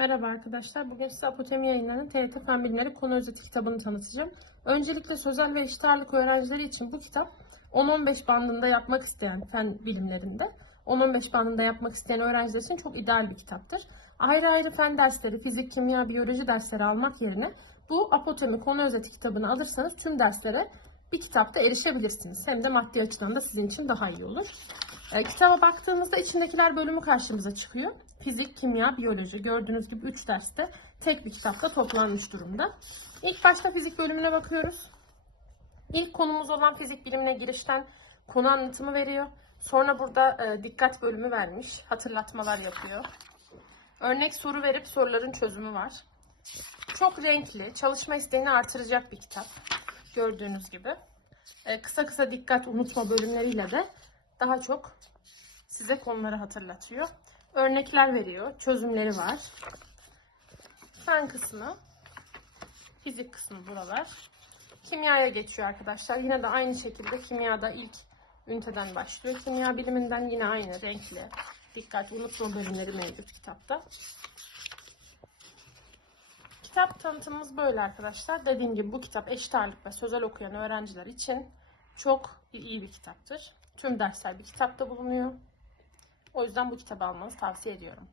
Merhaba arkadaşlar. Bugün size Apotemi yayınlarının TRT Fen Bilimleri konu özeti kitabını tanıtacağım. Öncelikle sözel ve eşit öğrencileri için bu kitap 10-15 bandında yapmak isteyen fen bilimlerinde 10-15 bandında yapmak isteyen öğrenciler için çok ideal bir kitaptır. Ayrı ayrı fen dersleri, fizik, kimya, biyoloji dersleri almak yerine bu Apotemi konu özeti kitabını alırsanız tüm derslere bir kitapta erişebilirsiniz. Hem de maddi açıdan da sizin için daha iyi olur. E, kitaba baktığımızda içindekiler bölümü karşımıza çıkıyor. Fizik, kimya, biyoloji gördüğünüz gibi 3 derste tek bir kitapta toplanmış durumda. İlk başta fizik bölümüne bakıyoruz. İlk konumuz olan fizik bilimine girişten konu anlatımı veriyor. Sonra burada e, dikkat bölümü vermiş. Hatırlatmalar yapıyor. Örnek soru verip soruların çözümü var. Çok renkli, çalışma isteğini artıracak bir kitap. Gördüğünüz gibi. E, kısa kısa dikkat unutma bölümleriyle de daha çok size konuları hatırlatıyor. Örnekler veriyor, çözümleri var. Fen kısmı, fizik kısmı buralar. Kimyaya geçiyor arkadaşlar. Yine de aynı şekilde kimyada ilk üniteden başlıyor. Kimya biliminden yine aynı renkli, dikkat unutma bölümleri mevcut kitapta. Kitap tanıtımımız böyle arkadaşlar. Dediğim gibi bu kitap eşit ağırlık ve sözel okuyan öğrenciler için çok iyi bir kitaptır. Tüm dersler bir kitapta bulunuyor. O yüzden bu kitabı almanızı tavsiye ediyorum.